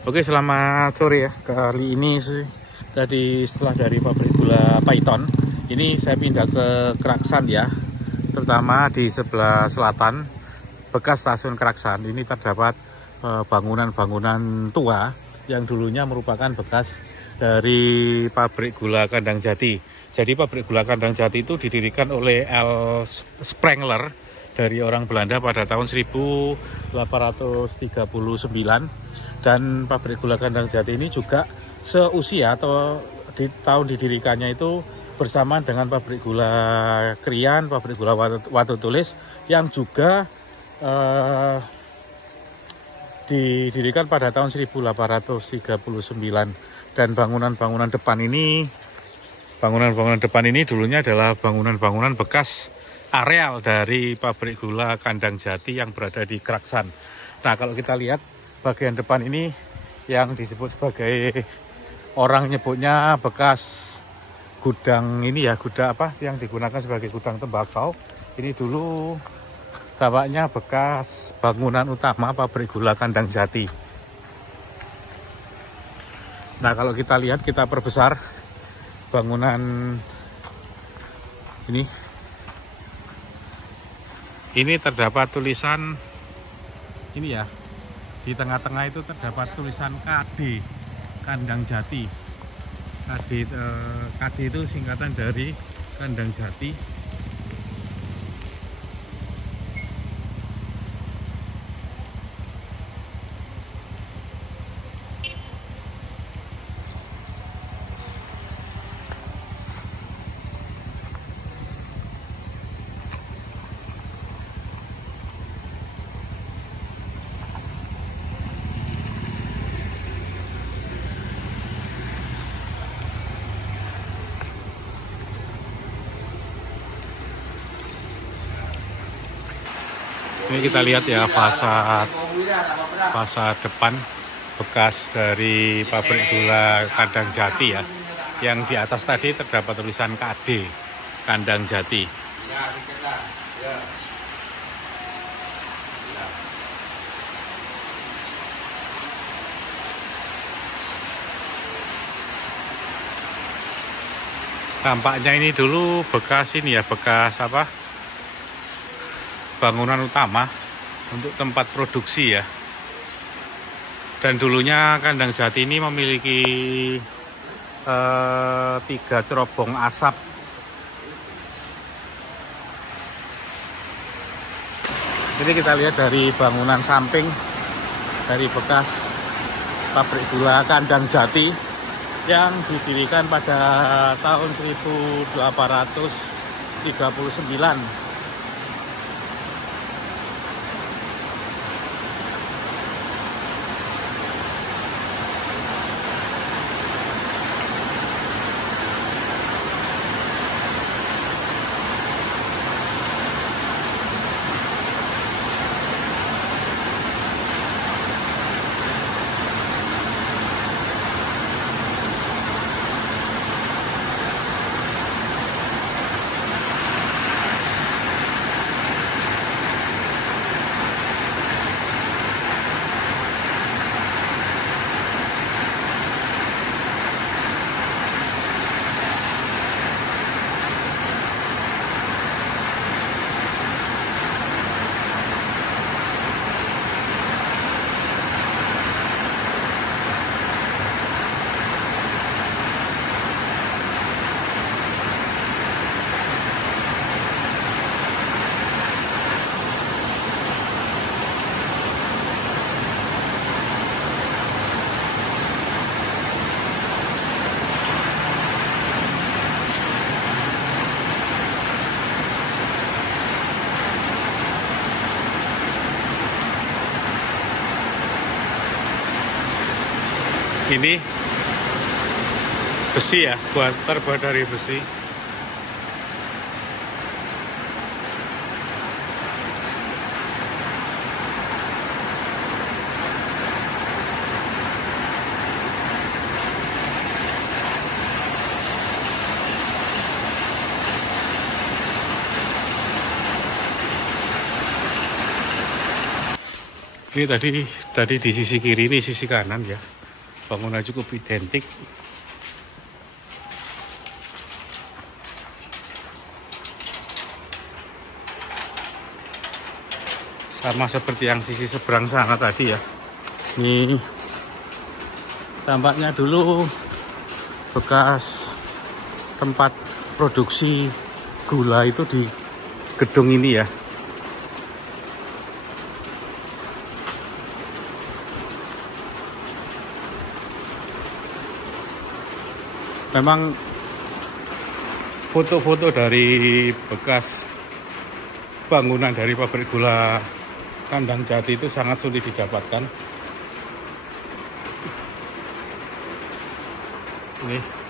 Oke, selamat sore ya. Kali ini sih tadi setelah dari pabrik gula Paiton, ini saya pindah ke Kraksan ya. Terutama di sebelah selatan bekas stasiun Kraksan. Ini terdapat bangunan-bangunan tua yang dulunya merupakan bekas dari pabrik gula Kandang Jati. Jadi pabrik gula Kandang Jati itu didirikan oleh L. Sprengler dari orang Belanda pada tahun 1839. Dan pabrik gula Kandang Jati ini juga seusia atau di tahun didirikannya itu bersamaan dengan pabrik gula Krian, pabrik gula Watu Tulis yang juga didirikan pada tahun 1839. Dan bangunan-bangunan depan ini dulunya adalah bangunan-bangunan bekas areal dari pabrik gula Kandang Jati yang berada di Kraksan. Nah, kalau kita lihat bagian depan ini yang disebut sebagai orang nyebutnya bekas gudang ini ya, gudang apa yang digunakan sebagai gudang tembakau. Ini dulu tampaknya bekas bangunan utama pabrik gula Kandang Jati. Nah, kalau kita lihat, kita perbesar bangunan ini terdapat tulisan ini ya. Di tengah-tengah itu terdapat tulisan KD, Kandang Jati. KD itu singkatan dari Kandang Jati. Ini kita lihat ya fasad depan bekas dari pabrik gula Kandang Jati ya. Yang di atas tadi terdapat tulisan KD, Kandang Jati. Tampaknya ini dulu bekas bangunan utama untuk tempat produksi ya. Dan dulunya Kandang Jati ini memiliki 3 cerobong asap. Ini kita lihat dari bangunan samping dari bekas pabrik gula Kandang Jati yang didirikan pada tahun 1839. Ini besi ya, terbuat dari besi. Ini tadi di sisi kiri, ini sisi kanan ya. Bangunan cukup identik. Sama seperti yang sisi seberang sana tadi ya. Ini tampaknya dulu bekas tempat produksi gula itu di gedung ini ya. Memang foto-foto dari bekas bangunan dari pabrik gula Kandang Jati itu sangat sulit didapatkan. Ini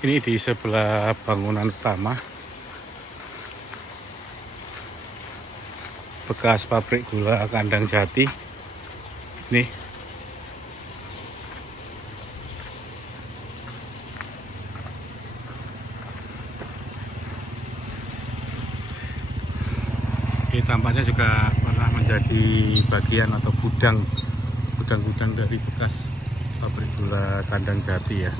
Ini di sebelah bangunan utama bekas pabrik gula Kandang Jati. Nih. Ini tampaknya juga pernah menjadi bagian atau gudang dari bekas pabrik gula Kandang Jati ya.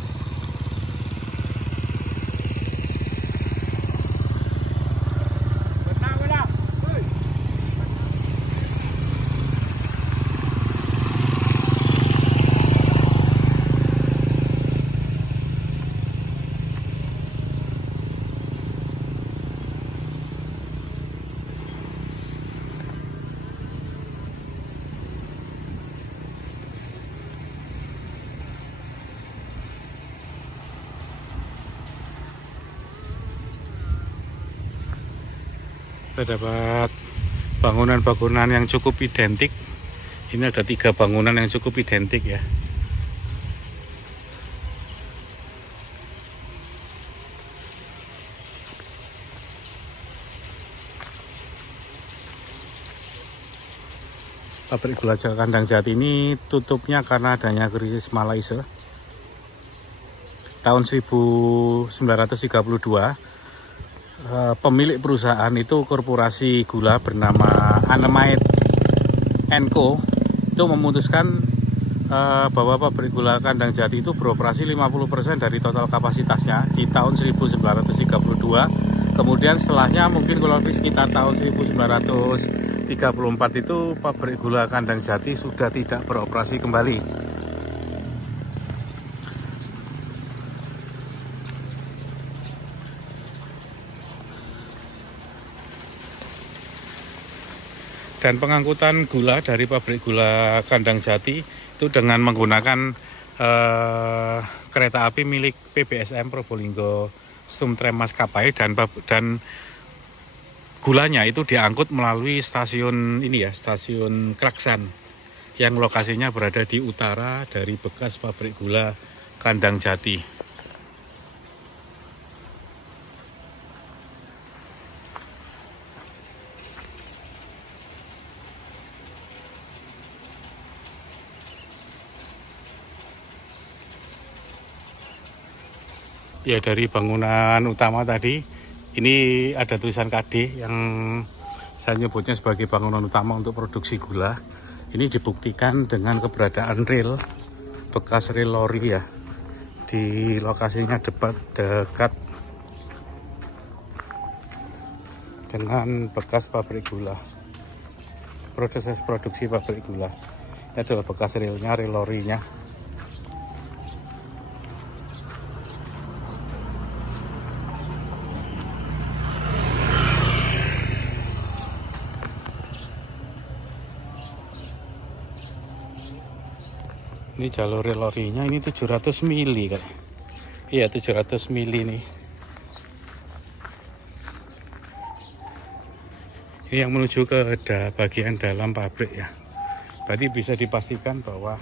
Kita dapat bangunan-bangunan yang cukup identik. Ini ada 3 bangunan yang cukup identik ya. Pabrik gula Kandang Jati ini tutupnya karena adanya krisis Malaysia tahun 1932. Pemilik perusahaan itu korporasi gula bernama Anemite & Co. itu memutuskan bahwa pabrik gula Kandang Jati itu beroperasi 50% dari total kapasitasnya di tahun 1932. Kemudian setelahnya mungkin kalau lebih sekitar tahun 1934 itu pabrik gula Kandang Jati sudah tidak beroperasi kembali. Dan pengangkutan gula dari pabrik gula Kandang Jati itu dengan menggunakan kereta api milik PBSM Probolinggo Sumtrem Maskapai, dan gulanya itu diangkut melalui stasiun ini ya, stasiun Kraksan yang lokasinya berada di utara dari bekas pabrik gula Kandang Jati. Ya, dari bangunan utama tadi ini ada tulisan KD yang saya nyebutnya sebagai bangunan utama untuk produksi gula. Ini dibuktikan dengan keberadaan rel, bekas rel lori ya, di lokasinya dekat dengan bekas pabrik gula, proses produksi pabrik gula. Ini adalah bekas relnya, rel lorinya. Ini jalur rel lorinya, ini 700 mili kan? Iya, 700 mili nih. Ini yang menuju ke bagian dalam pabrik ya. Berarti bisa dipastikan bahwa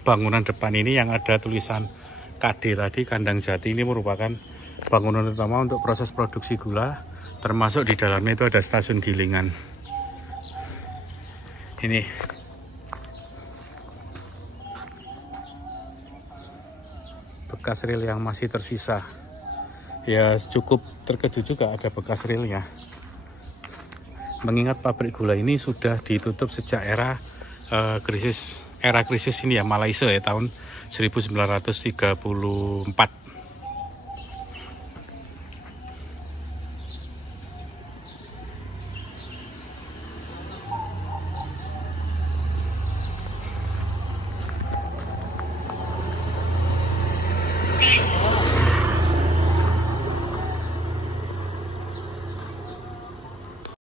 bangunan depan ini yang ada tulisan KD tadi, Kandang Jati, ini merupakan bangunan utama untuk proses produksi gula. Termasuk di dalamnya itu ada stasiun gilingan. Ini bekas rel yang masih tersisa. Ya cukup terkejut juga ada bekas relnya. Mengingat pabrik gula ini sudah ditutup sejak era krisis ini ya, Malaysia ya, tahun 1934.